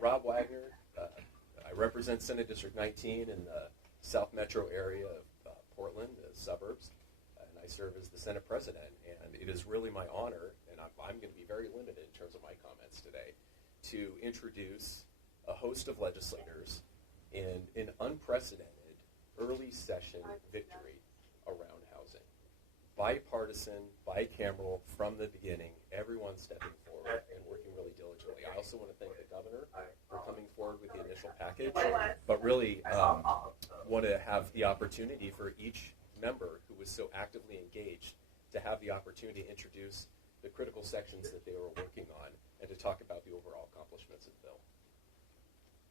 Rob Wagner, I represent Senate District 19 in the South Metro area of Portland, the suburbs, and I serve as the Senate President. And it is really my honor, and I'm going to be very limited in terms of my comments today, to introduce a host of legislators in an unprecedented early session victory around housing. Bipartisan, bicameral from the beginning, everyone stepping forward and working really diligently. I also want to thank the governor for coming forward with the initial package, but really want to have the opportunity for each member who was so actively engaged to have the opportunity to introduce the critical sections that they were working on and to talk about the overall accomplishments of the bill.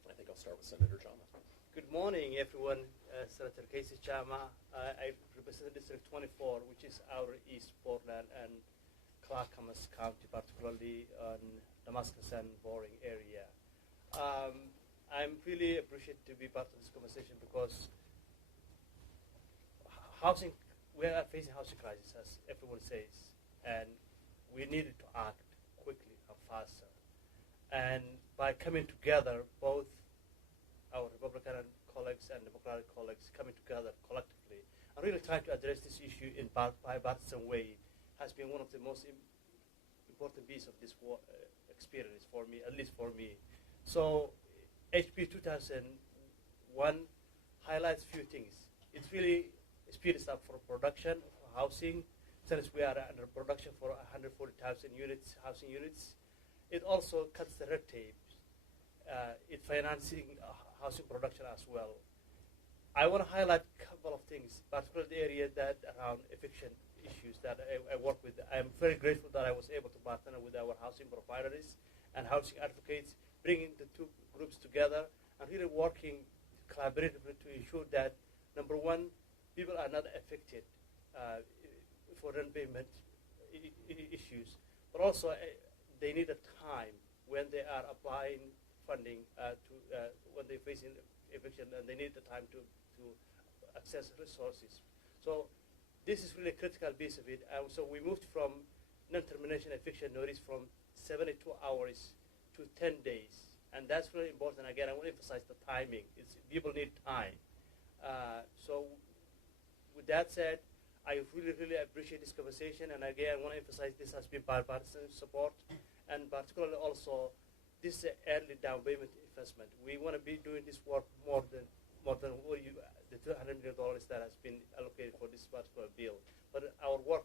I think I'll start with Senator Chama. Good morning, everyone. Senator Casey Chama. I represent District 24, which is outer East Portland and Clackamas County, particularly on Damascus and Boring area. I'm really appreciated to be part of this conversation because we are facing housing crisis, as everyone says, and we needed to act quickly and faster. And by coming together, both our Republican colleagues and Democratic colleagues coming together collectively and really trying to address this issue in bipartisan way has been one of the most important pieces of this experience for me, at least for me. So HB 2001 highlights a few things. It really speeds up for production of housing, since we are under production for 140,000 units, housing units. It also cuts the red tape. It's financing housing production as well. I want to highlight a couple of things, particularly the area that around eviction issues that I work with. I'm very grateful that I was able to partner with our housing providers and housing advocates, bringing the two groups together and really working collaboratively to ensure that, number one, people are not affected for non-payment issues, but also they need a time when they are applying funding when they're facing eviction, and they need the time to access resources. So this is really a critical piece of it. So we moved from non-termination eviction notice from 72 hours to 10 days. And that's really important. Again, I want to emphasize the timing. People need time. So with that said, I really, really appreciate this conversation. And again, I want to emphasize this has been bipartisan support, and particularly also this is an early down payment investment. We want to be doing this work more than the $200 million that has been allocated for this particular bill. But our work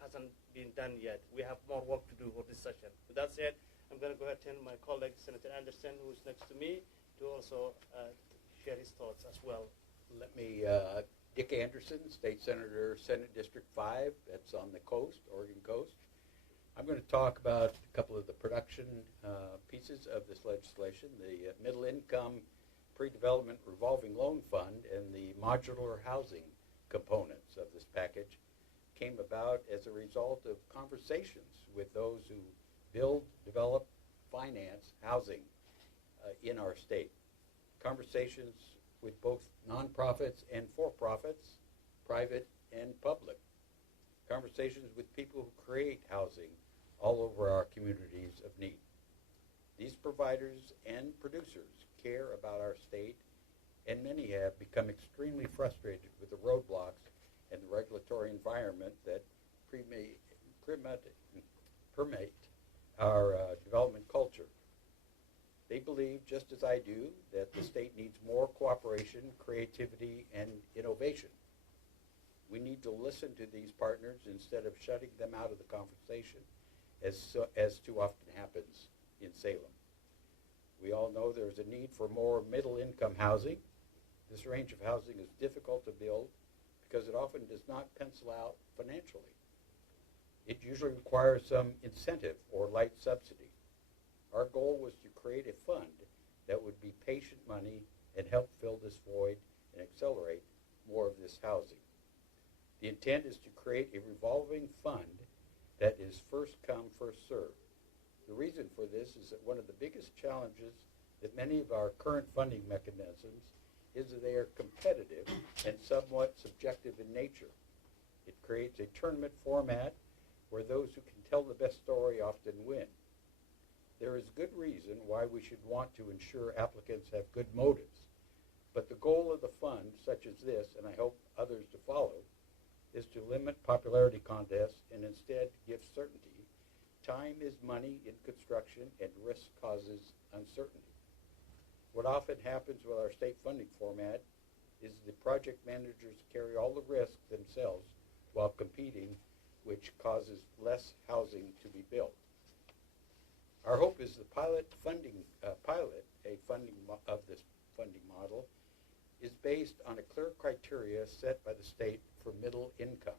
hasn't been done yet. We have more work to do for this session. With that said, I'm going to go ahead and my colleague, Senator Anderson, who is next to me, to also share his thoughts as well. Let me, Dick Anderson, State Senator, Senate District 5, that's on the coast, Oregon coast. I'm going to talk about a couple of the production pieces of this legislation, the Middle Income Pre-Development Revolving Loan Fund and the modular housing components of this package came about as a result of conversations with those who build, develop, finance housing in our state. Conversations with both nonprofits and for-profits, private and public. Conversations with people who create housing all over our communities of need. These providers and producers care about our state, and many have become extremely frustrated with the roadblocks and the regulatory environment that permeate our development culture. They believe, just as I do, that the state needs more cooperation, creativity, and innovation. We need to listen to these partners instead of shutting them out of the conversation, as too often happens in Salem. We all know there's a need for more middle-income housing. This range of housing is difficult to build because it often does not pencil out financially. It usually requires some incentive or light subsidy. Our goal was to create a fund that would be patient money and help fill this void and accelerate more of this housing. The intent is to create a revolving fund that is first come, first served. The reason for this is that one of the biggest challenges that many of our current funding mechanisms is that they are competitive and somewhat subjective in nature. It creates a tournament format where those who can tell the best story often win. There is good reason why we should want to ensure applicants have good motives. But the goal of the fund, such as this, and I hope others to follow, is to limit popularity contests and instead give certainty. Time is money in construction, and risk causes uncertainty. What often happens with our state funding format is the project managers carry all the risk themselves while competing, which causes less housing to be built. Our hope is the pilot of this funding model is based on a clear criteria set by the state for middle income.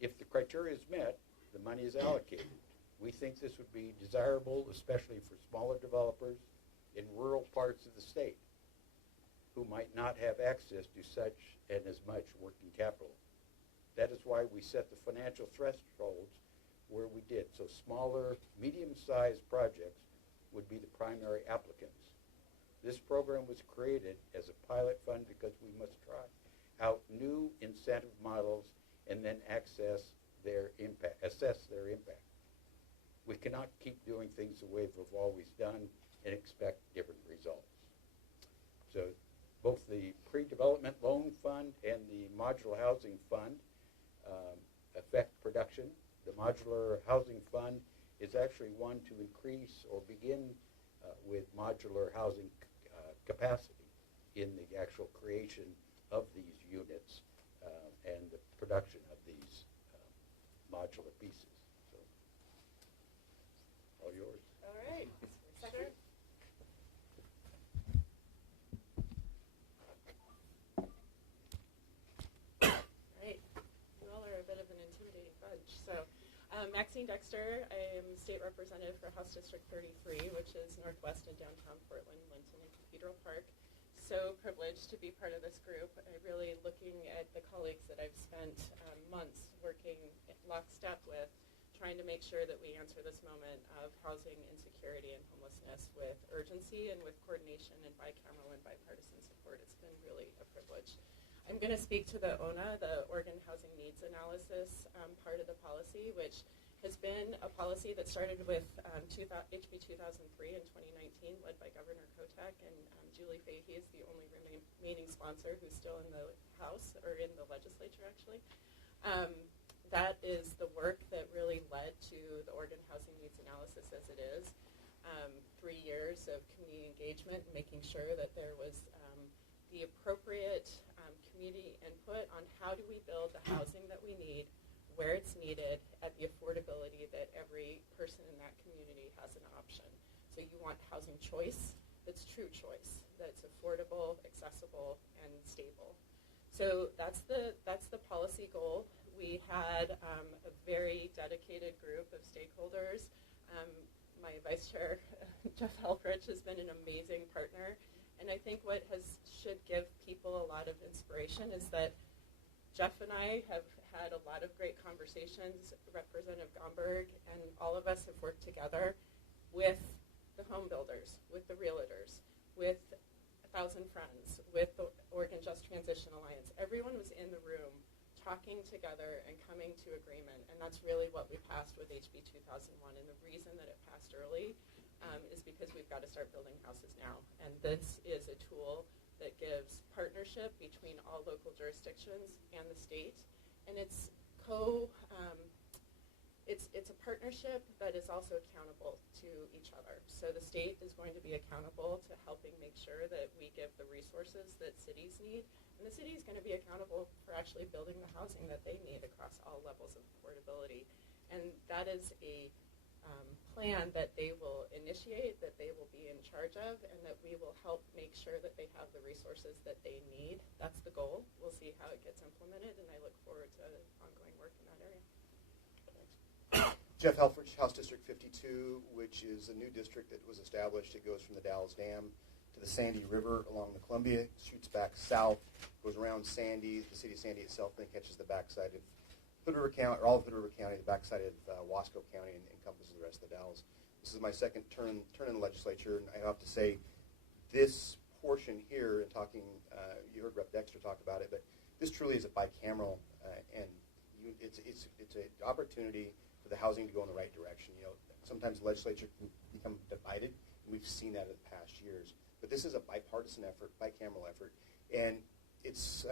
If the criteria is met, the money is allocated. We think this would be desirable, especially for smaller developers in rural parts of the state who might not have access to such and as much working capital. That is why we set the financial thresholds where we did, so smaller, medium-sized projects would be the primary applicants. This program was created as a pilot fund because we must try out new incentive models and then assess their impact. We cannot keep doing things the way we've always done and expect different results. So both the pre-development loan fund and the modular housing fund affect production. The modular housing fund is actually one to increase or begin with modular housing capacity in the actual creation of these units and the production of these modular pieces. So, all yours. All right. Second. Right. You all are a bit of an intimidating bunch. So, Maxine Dexter, I am state representative for House District 33, which is northwest of downtown Portland, Linton, and Cathedral Park. So privileged to be part of this group. I'm really looking at the colleagues that I've spent months working lockstep with, trying to make sure that we answer this moment of housing insecurity and homelessness with urgency and with coordination and bicameral and bipartisan support. It's been really a privilege. I'm going to speak to the ONA, the Oregon Housing Needs Analysis part of the policy, which has been a policy that started with HB 2003 in 2019, led by Governor Kotek, and Julie Fahey is the only remaining sponsor who's still in the House, or in the legislature, actually. That is the work that really led to the Oregon Housing Needs Analysis as it is. 3 years of community engagement, making sure that there was the appropriate community input on how do we build the housing that we need, where it's needed, at the affordability that every person in that community has an option. So you want housing choice that's true choice, that's affordable, accessible, and stable. So that's the policy goal. We had a very dedicated group of stakeholders. My vice chair, Jeff Helfrich, has been an amazing partner. And I think what should give people a lot of inspiration is that Jeff and I have had a lot of great conversations, Representative Gomberg, and all of us have worked together with the home builders, with the realtors, with 1,000 Friends, with the Oregon Just Transition Alliance. Everyone was in the room talking together and coming to agreement, and that's really what we passed with HB 2001. And the reason that it passed early is because we've got to start building houses now. And this is a tool that gives partnership between all local jurisdictions and the state. And it's it's a partnership that is also accountable to each other. So the state is going to be accountable to helping make sure that we give the resources that cities need. And the city is going to be accountable for actually building the housing that they need across all levels of affordability. And that is a plan that they will initiate, that they will be in charge of, and that we will help make sure that they have the resources that they need. That's the goal. We'll see how it gets implemented, and I look forward to ongoing work in that area. Jeff Helfrich, House District 52, which is a new district that was established. It goes from the Dalles Dam to the Sandy River along the Columbia, shoots back south, goes around Sandy. The city of Sandy itself then catches the backside of Hood River County, or all of Hood River County, the backside of Wasco County, and encompasses the rest of the Dalles. This is my second turn in the legislature, and I have to say, this portion here, and talking, you heard Rep. Dexter talk about it, but this truly is a bicameral, and it's an opportunity for the housing to go in the right direction. You know, sometimes the legislature can become divided, and we've seen that in the past years. But this is a bipartisan effort, bicameral effort, and it's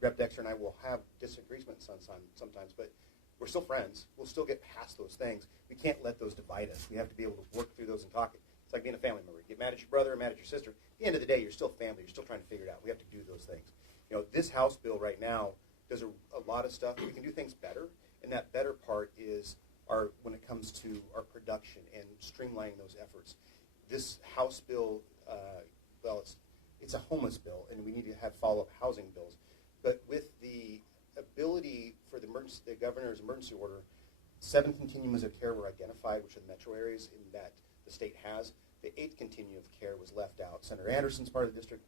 Rep. Dexter and I will have disagreements sometimes, but we're still friends. We'll still get past those things. We can't let those divide us. We have to be able to work through those and talk it. It's like being a family member. You get mad at your brother or mad at your sister. At the end of the day, you're still family. You're still trying to figure it out. We have to do those things. You know, this House bill right now does a lot of stuff. We can do things better, and that better part is when it comes to our production and streamlining those efforts. This House bill, it's a homeless bill, and we need to have follow-up housing bills. But with the ability for the governor's emergency order, 7 continuums of care were identified, which are the metro areas in that the state has. The 8th continuum of care was left out. Senator Anderson's part of the district,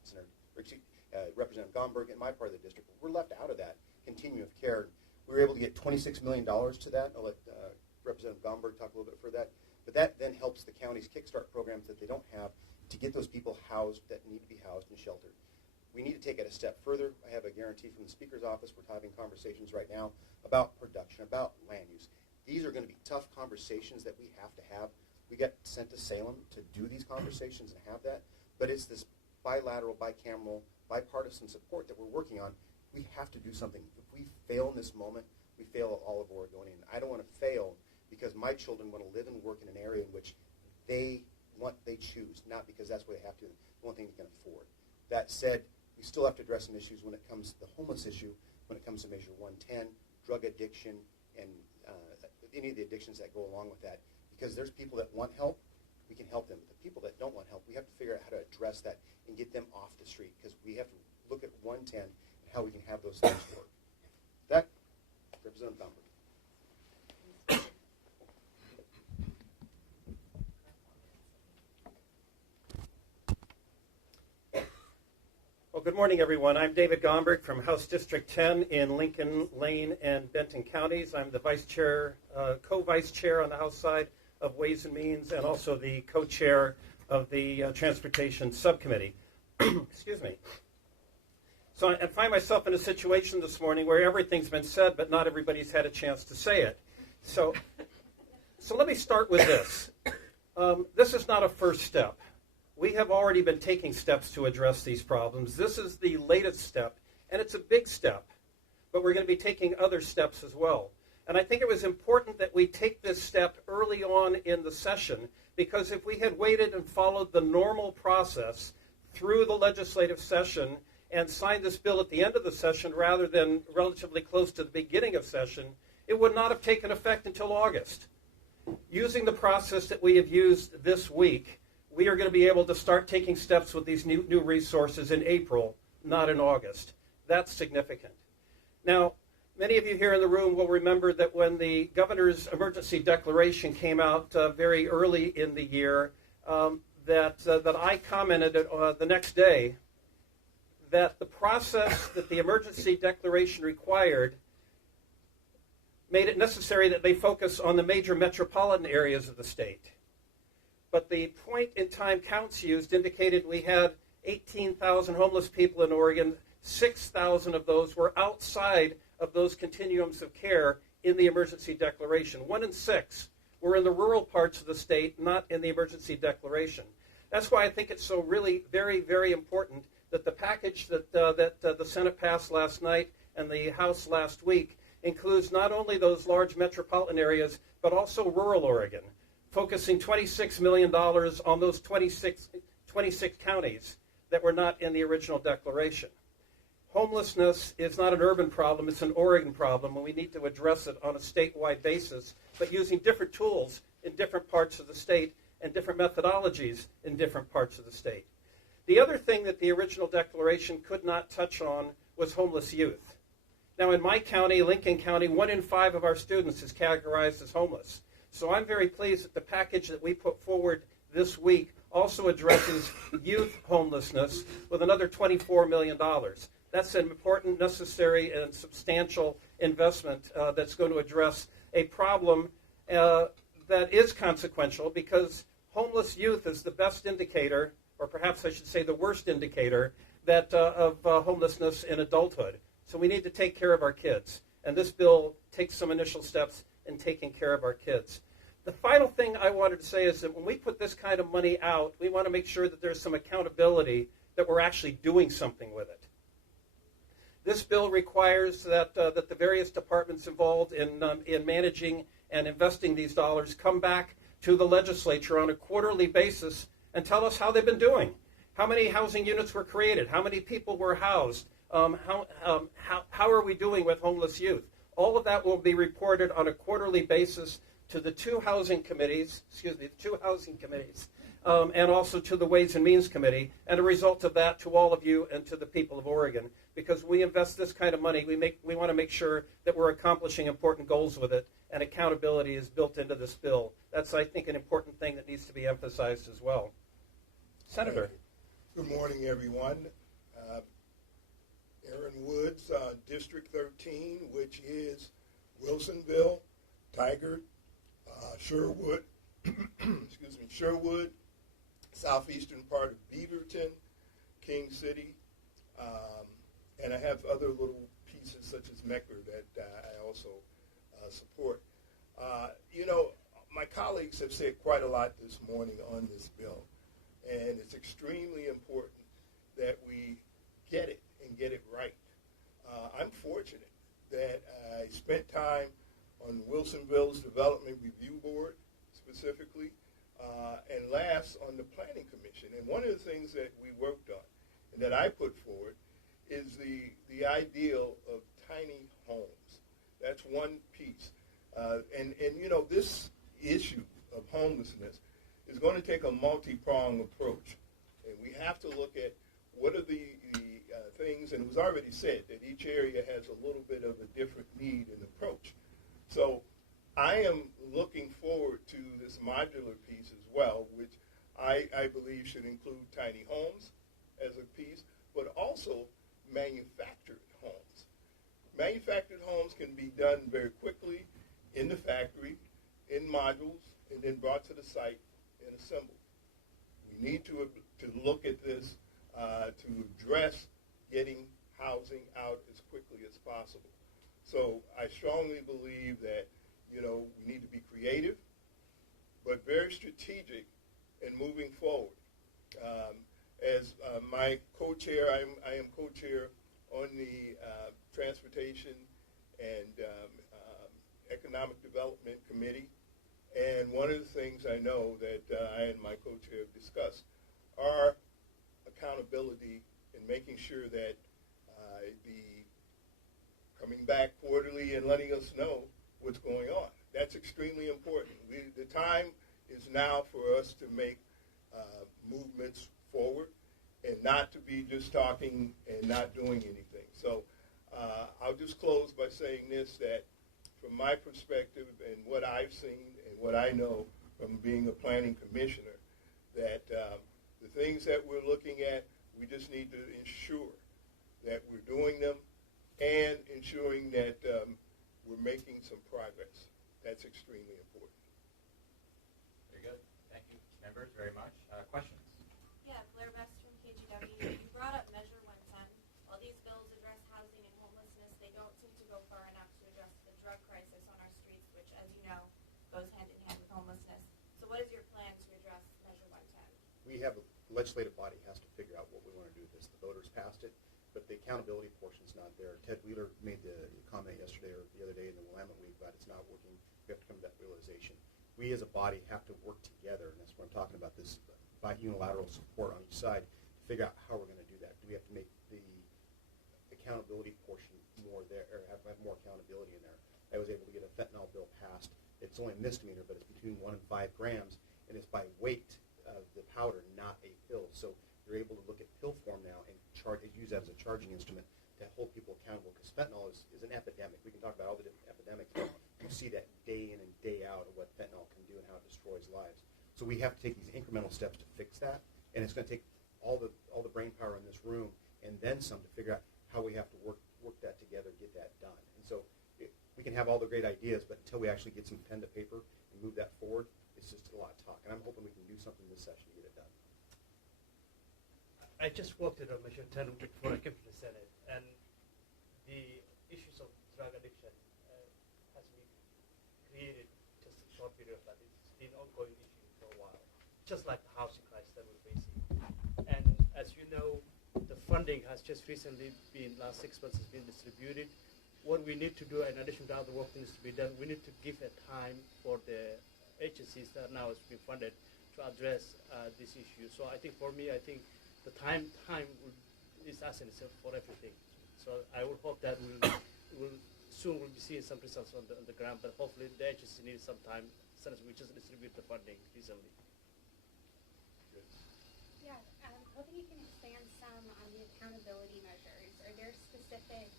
Representative Gomberg, and my part of the district were left out of that continuum of care. We were able to get $26 million to that. I'll let Representative Gomberg talk a little bit for that. But that then helps the county's Kickstart programs that they don't have to get those people housed that need to be housed and sheltered. We need to take it a step further. I have a guarantee from the Speaker's office. We're having conversations right now about production, about land use. These are going to be tough conversations that we have to have. We got sent to Salem to do these conversations and have that, but it's this bilateral, bicameral, bipartisan support that we're working on. We have to do something. If we fail in this moment, we fail all of Oregonian. I don't want to fail because my children want to live and work in an area in which they choose, not because that's what they have to, the one thing they can afford. That said, we still have to address some issues when it comes to the homeless issue, when it comes to Measure 110, drug addiction, and any of the addictions that go along with that. Because there's people that want help, we can help them. But the people that don't want help, we have to figure out how to address that and get them off the street. Because we have to look at 110 and how we can have those things work. That, Representative Gomberg. Well, good morning, everyone. I'm David Gomberg from House District 10 in Lincoln, Lane, and Benton counties. I'm the vice chair, co-vice chair on the House side of Ways and Means, and also the co-chair of the Transportation Subcommittee. Excuse me. So I find myself in a situation this morning where everything's been said, but not everybody's had a chance to say it. So let me start with this. This is not a first step. We have already been taking steps to address these problems. This is the latest step, and it's a big step, but we're going to be taking other steps as well. And I think it was important that we take this step early on in the session, because if we had waited and followed the normal process through the legislative session and signed this bill at the end of the session rather than relatively close to the beginning of session, it would not have taken effect until August. Using the process that we have used this week, we are going to be able to start taking steps with these new resources in April, not in August. That's significant. Now, many of you here in the room will remember that when the governor's emergency declaration came out very early in the year, that I commented the next day that the process that the emergency declaration required made it necessary that they focus on the major metropolitan areas of the state. But the point-in-time counts used indicated we had 18,000 homeless people in Oregon. 6,000 of those were outside of those continuums of care in the emergency declaration. 1 in 6 were in the rural parts of the state, not in the emergency declaration. That's why I think it's so really very, very important that the package that the Senate passed last night and the House last week includes not only those large metropolitan areas, but also rural Oregon, focusing $26 million on those 26 counties that were not in the original declaration. Homelessness is not an urban problem, it's an Oregon problem, and we need to address it on a statewide basis, but using different tools in different parts of the state and different methodologies in different parts of the state. The other thing that the original declaration could not touch on was homeless youth. Now in my county, Lincoln County, 1 in 5 of our students is categorized as homeless. So I'm very pleased that the package that we put forward this week also addresses youth homelessness with another $24 million. That's an important, necessary, and substantial investment that's going to address a problem that is consequential, because homeless youth is the best indicator, or perhaps I should say the worst indicator, that of homelessness in adulthood. So we need to take care of our kids. And this bill takes some initial steps in taking care of our kids. The final thing I wanted to say is that when we put this kind of money out, we want to make sure that there's some accountability, that we're actually doing something with it. This bill requires that the various departments involved in managing and investing these dollars come back to the legislature on a quarterly basis and tell us how they've been doing. How many housing units were created? How many people were housed? How are we doing with homeless youth? All of that will be reported on a quarterly basis to the two housing committees, and also to the Ways and Means Committee, and a result of that to all of you and to the people of Oregon. Because we invest this kind of money, we want to make sure that we're accomplishing important goals with it, and accountability is built into this bill. That's, I think, an important thing that needs to be emphasized as well. Senator. Good morning, everyone. Aaron Woods, District 13, which is Wilsonville, Tigard, Sherwood, Sherwood, southeastern part of Beaverton, King City, and I have other little pieces such as Meckler that I also support. My colleagues have said quite a lot this morning on this bill, and it's extremely important that we get it and get it right. I'm fortunate that I spent time on Wilsonville's Development Review Board specifically, and last on the Planning Commission. And one of the things that we worked on and that I put forward is the ideal of tiny homes. That's one piece. And this issue of homelessness is going to take a multi-pronged approach. And we have to look at what are the things, and it was already said that each area has a little bit of a different need and approach. So I am looking forward to this modular piece as well, which I believe should include tiny homes as a piece, but also manufactured homes. Manufactured homes can be done very quickly in the factory, in modules, and then brought to the site and assembled. We need to look at this to address getting housing out as quickly as possible. So I strongly believe that, we need to be creative, but very strategic in moving forward. As my co-chair, I am co-chair on the Transportation and Economic Development Committee, and one of the things I know that I and my co-chair have discussed are accountability and making sure that the coming back quarterly and letting us know what's going on. That's extremely important. The time is now for us to make movements forward and not to be just talking and not doing anything. So I'll just close by saying this, that from my perspective and what I've seen and what I know from being a planning commissioner, that the things that we're looking at, we just need to ensure that we're doing them and ensuring that we're making some progress. That's extremely important. Very good. Thank you, members, very much. Questions? Yeah, Blair Best from KGW. You brought up Measure 110. While these bills address housing and homelessness, they don't seem to go far enough to address the drug crisis on our streets, which, as you know, goes hand in hand with homelessness. So what is your plan to address Measure 110? We have a legislative body has to figure out what we want to do with this. The voters passed it, but the accountability portion is not there. Ted Wheeler made the comment yesterday or the other day in the Willamette Week about it's not working. We have to come to that realization. We as a body have to work together, and that's what I'm talking about, this by unilateral support on each side to figure out how we're going to do that. Do we have to make the accountability portion more there, or have more accountability in there? I was able to get a fentanyl bill passed. It's only a misdemeanor, but it's between 1 and 5 grams, and it's by weight of the powder, not a pill. So you're able to look at pill form now and use that as a charging instrument to hold people accountable, because fentanyl is an epidemic. We can talk about all the different epidemics, but you see that day in and day out of what fentanyl can do and how it destroys lives. So we have to take these incremental steps to fix that, and it's going to take all the brain power in this room and then some to figure out how we have to work that together, get that done. And so we can have all the great ideas, but until we actually get some pen to paper and move that forward, it's just a lot of talk. And I'm hoping we can do something this session to get it done. I just worked at Measure 10 before I came to the Senate, and the issues of drug addiction has been created just a short period of time. It's been an ongoing issue for a while, just like the housing crisis that we're facing. And as you know, the funding has just recently been, last 6 months, has been distributed. What we need to do, in addition to other work that needs to be done, we need to give a time for the agencies that now is being funded to address this issue. So I think for me, I think the time is essential for everything. So I would hope that soon we'll be seeing some results on the ground, but hopefully the agency needs some time since we just distribute the funding recently. Yeah, hoping you can expand some on the accountability measures. Are there specific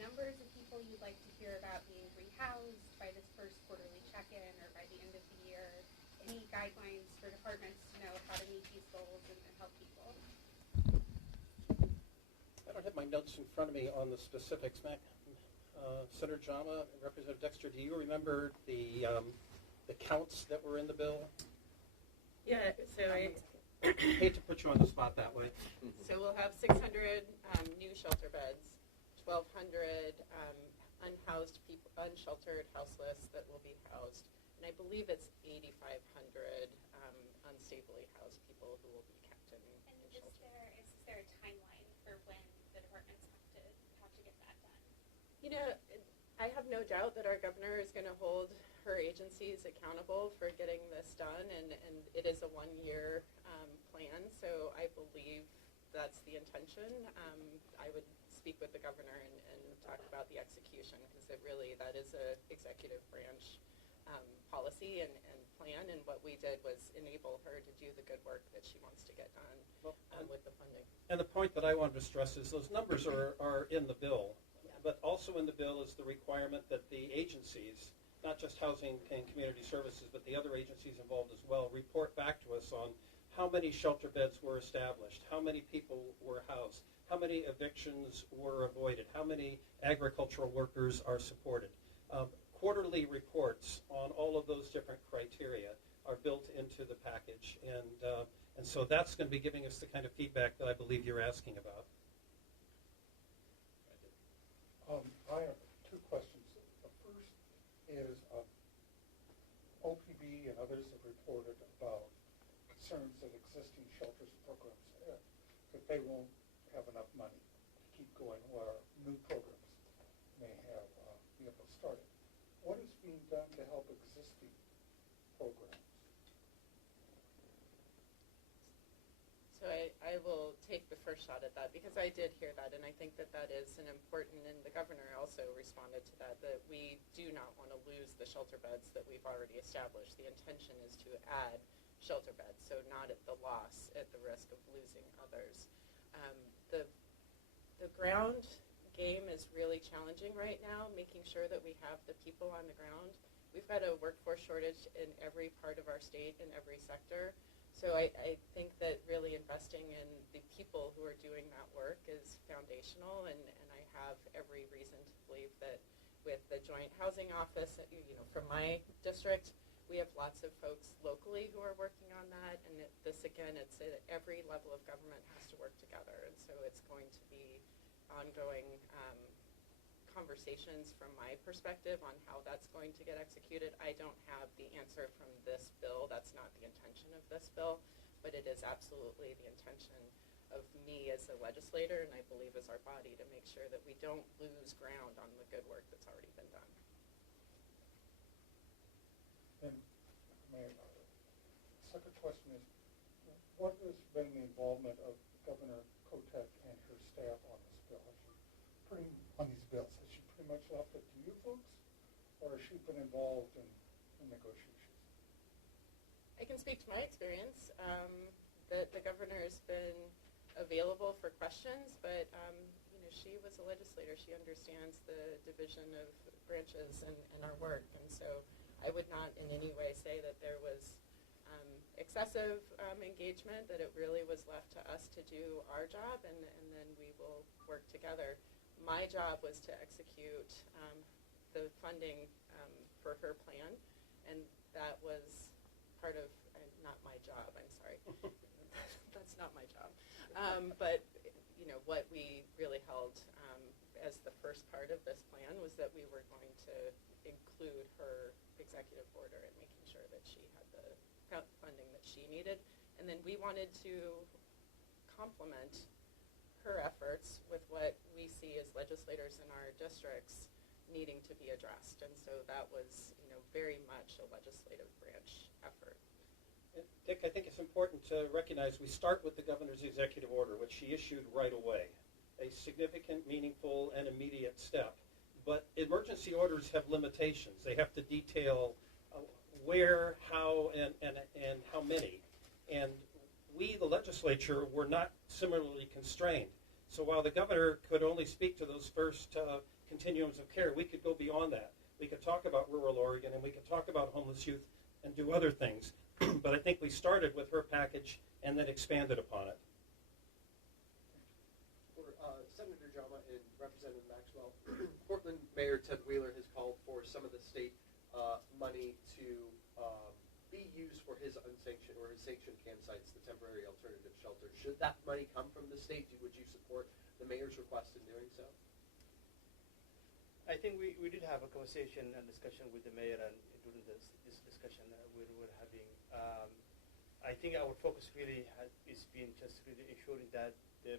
numbers of people you'd like to hear about being rehoused by this first quarterly check-in or by the end of the year? Any guidelines for departments to know how to meet these goals and help people? I don't have my notes in front of me on the specifics, Mac. Senator Jama, Representative Dexter, do you remember the counts that were in the bill? Yeah, so I hate to put you on the spot that way. So we'll have 600 new shelter beds, 1,200 unhoused people, unsheltered, houseless that will be housed, and I believe it's 8,500 unstably housed people who will be kept in shelter. Is there a timeline for when the departments have to get that done? You know, I have no doubt that our governor is going to hold her agencies accountable for getting this done, and it is a one-year plan, so I believe that's the intention. I would speak with the governor and talk about the execution, because that is a executive branch policy and plan, and what we did was enable her to do the good work that she wants to get done with the funding. And the point that I wanted to stress is those numbers are in the bill, but also in the bill is the requirement that the agencies, not just housing and community services, but the other agencies involved as well, report back to us on how many shelter beds were established, how many people were housed, how many evictions were avoided, how many agricultural workers are supported. Quarterly reports on all of those different criteria are built into the package, and so that's going to be giving us the kind of feedback that I believe you're asking about. I have two questions. The first is OPB and others have reported about concerns that existing shelters programs have, that they won't have enough money to keep going, or new programs may have be able to start it. What is being done to help existing programs? So I will take the first shot at that, because I did hear that, and I think that is an important, and the governor also responded to that we do not want to lose the shelter beds that we've already established. The intention is to add shelter beds, so not at the loss, at the risk of losing others. The ground game is really challenging right now, making sure that we have the people on the ground. We've got a workforce shortage in every part of our state, in every sector. So I think that really investing in the people who are doing that work is foundational, and I have every reason to believe that with the Joint Housing Office, from my district, we have lots of folks locally who are working on that, and it's at every level of government has to work together, and so it's going to be ongoing conversations from my perspective on how that's going to get executed. I don't have the answer from this bill. That's not the intention of this bill, but it is absolutely the intention of me as a legislator, and I believe as our body, to make sure that we don't lose ground on the good work that's already been done. And the second question is, what has been the involvement of Governor Kotek and her staff on this bill? On these bills, has she pretty much left it to you folks, or has she been involved in negotiations? I can speak to my experience. The governor has been available for questions, but she was a legislator. She understands the division of branches and our work, and so I would not in any way say that there was excessive engagement, that it really was left to us to do our job, and then we will work together. My job was to execute the funding for her plan, and that was part of, not my job, I'm sorry. That's not my job. But what we really held as the first part of this plan was that we were going to include her executive order and making that she had the funding that she needed. And then we wanted to complement her efforts with what we see as legislators in our districts needing to be addressed. And so that was, very much a legislative branch effort. Dick, I think it's important to recognize we start with the governor's executive order, which she issued right away, a significant, meaningful, and immediate step. But emergency orders have limitations. They have to detail where, how, and how many. And we, the legislature, were not similarly constrained. So while the governor could only speak to those first continuums of care, we could go beyond that. We could talk about rural Oregon, and we could talk about homeless youth and do other things. But I think we started with her package and then expanded upon it. For Senator Jama and Representative Maxwell, Portland Mayor Ted Wheeler has called for some of the state money to be used for his unsanctioned or his sanctioned campsites, the temporary alternative shelters. Should that money come from the state, would you support the mayor's request in doing so? I think we did have a conversation and discussion with the mayor, and during this discussion we were having, I think our focus really is been just really ensuring that the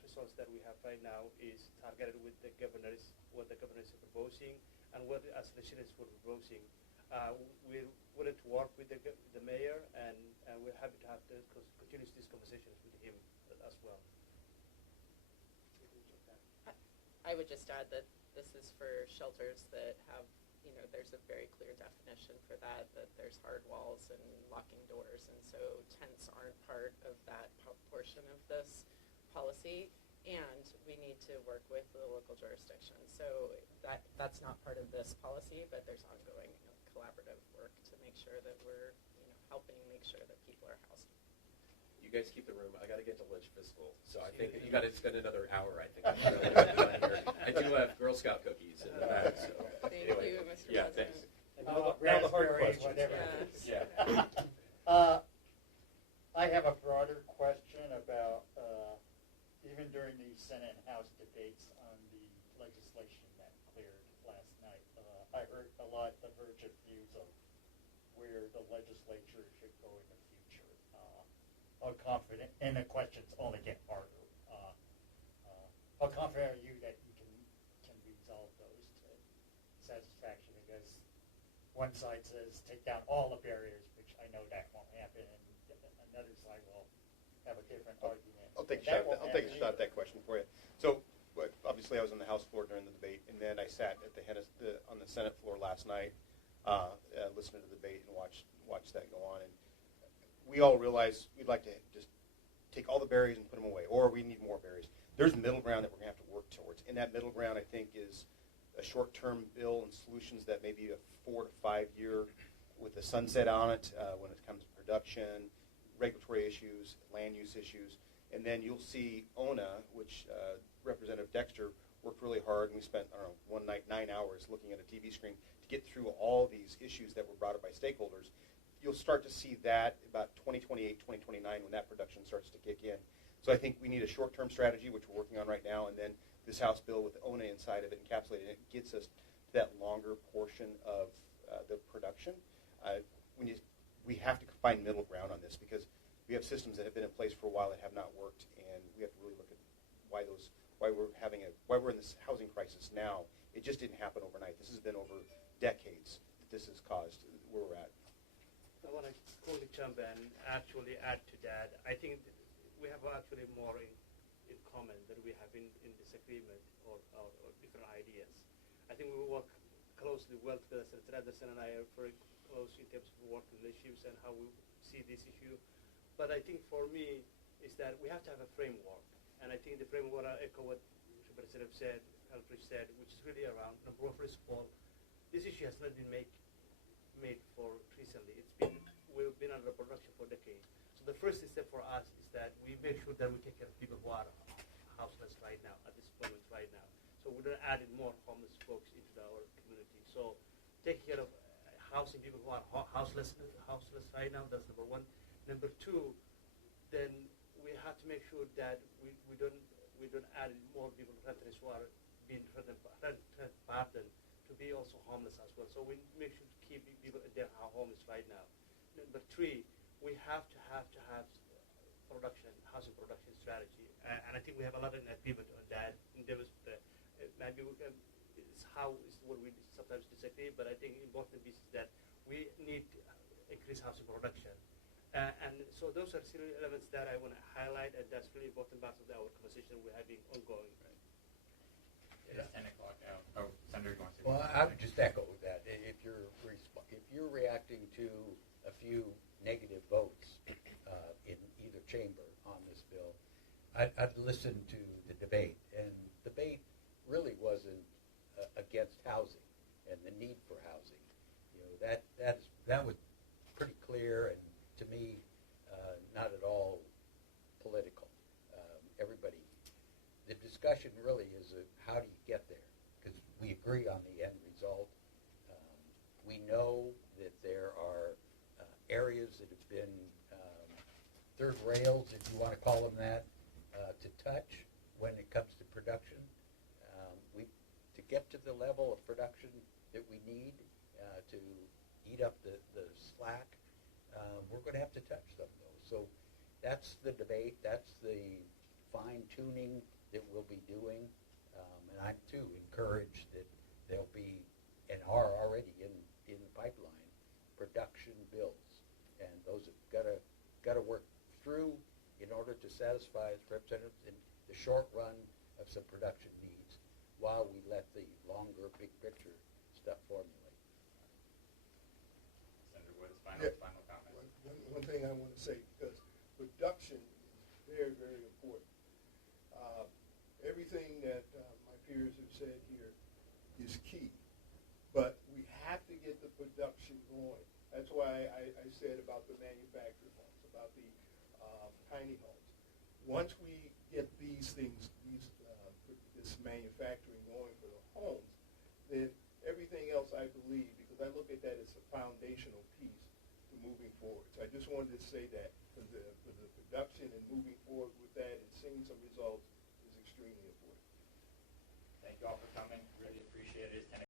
resource that we have right now is targeted with what the governor is proposing, and what as legislators were proposing. We're willing to work with the mayor, and we're happy to have continue these conversations with him as well. I would just add that this is for shelters that have, there's a very clear definition for that there's hard walls and locking doors, and so tents aren't part of that portion of this policy, and we need to work with the local jurisdiction. So that's not part of this policy, but there's ongoing collaborative work to make sure that we're, helping make sure that people are housed. You guys keep the room. I got to get to Ledge Fiscal, so I think you got to spend another hour. I think I do have Girl Scout cookies in the back. So Thank anyway, you, Mr. yeah, President. thanks. And now the hard questions. Yes. Yeah. I have a broader question about even during the Senate and House debates on the legislation that cleared last night. I heard a lot divergent views of where the legislature should go in the future. How confident, and the questions only get harder. How confident are you that you can resolve those to satisfaction? Because one side says take down all the barriers, which I know that won't happen, and another side will have a different argument. I'll take a shot at that question for you. So, obviously, I was on the House floor during the debate, and then I sat at the head of on the Senate floor last night, listening to the debate and watch that go on. And we all realize we'd like to just take all the barriers and put them away, or we need more barriers. There's middle ground that we're going to have to work towards. And that middle ground, I think, is a short-term bill and solutions that may be a 4 to 5 year with a sunset on it when it comes to production, regulatory issues, land use issues. And then you'll see ONA, which Representative Dexter worked really hard, and we spent, one night 9 hours looking at a TV screen to get through all these issues that were brought up by stakeholders. You'll start to see that about 2028, 2029 when that production starts to kick in. So I think we need a short-term strategy, which we're working on right now, and then this House bill with ONA inside of it, encapsulated, it gets us to that longer portion of the production. We have to find middle ground on this because we have systems that have been in place for a while that have not worked, and we have to really look at why we're in this housing crisis now. It just didn't happen overnight. This has been over decades that this has caused where we're at. I want to quickly jump in and actually add to that. I think we have actually more in common than we have in disagreement or different ideas. I think we will work closely well together. Senator Anderson and I are very close in terms of working relationships and how we see this issue. But I think for me is that we have to have a framework. And I think the framework, I echo what Representative said, Alfred said, which is really around, first of all, this issue has not been made for recently. We've been under production for decades. So the first step for us is that we make sure that we take care of people who are houseless right now, at this moment right now. So we're not adding more homeless folks into our community. So taking care of housing people who are houseless right now, that's number one. Number two, then we have to make sure that we don't add more people, renters who are being rent burden to be also homeless as well. So we make sure to keep people in their homeless right now. Number three, we have to have housing production strategy, and I think we have a lot in that pivot on that. And there was maybe we can. It's what we sometimes disagree, but I think important piece is that we need to increase housing production. And so those are serious elements that I want to highlight, and that's really important part of our conversation we're having ongoing. It is 10 o'clock now. Oh, Senator, you want to say Well, I would just echo that. If you're reacting to a few negative votes in either chamber on this bill, I'd listen to the debate. And debate really wasn't against housing and the need for housing. You know, that was pretty clear and to me not at all political. Everybody, the discussion really is how do you get there? Because we agree on the end result. We know that there are areas that have been third rails, if you want to call them that, to touch when it comes to production. To get to the level of production that we need to eat up the slack, we're going to have to touch some of those. So that's the debate. That's the fine-tuning that we'll be doing. And I'm, too, encouraged that there'll be, and are already in the pipeline, production bills. And those have got to work through in order to satisfy its representatives in the short run of some production needs while we let the longer, big picture stuff formulate. Senator Woods, final comment. One thing I want to say, because production is very, very important. Everything that my peers have said here is key, but we have to get the production going. That's why I said about the manufactured homes, about the tiny homes. Once we get these things, this manufacturing going for the homes, then everything else I believe, because I look at that as a foundational piece to moving forward. So I just wanted to say that for the production and moving forward with that and seeing some results is extremely important. Thank you all for coming. Really appreciate it. It's 10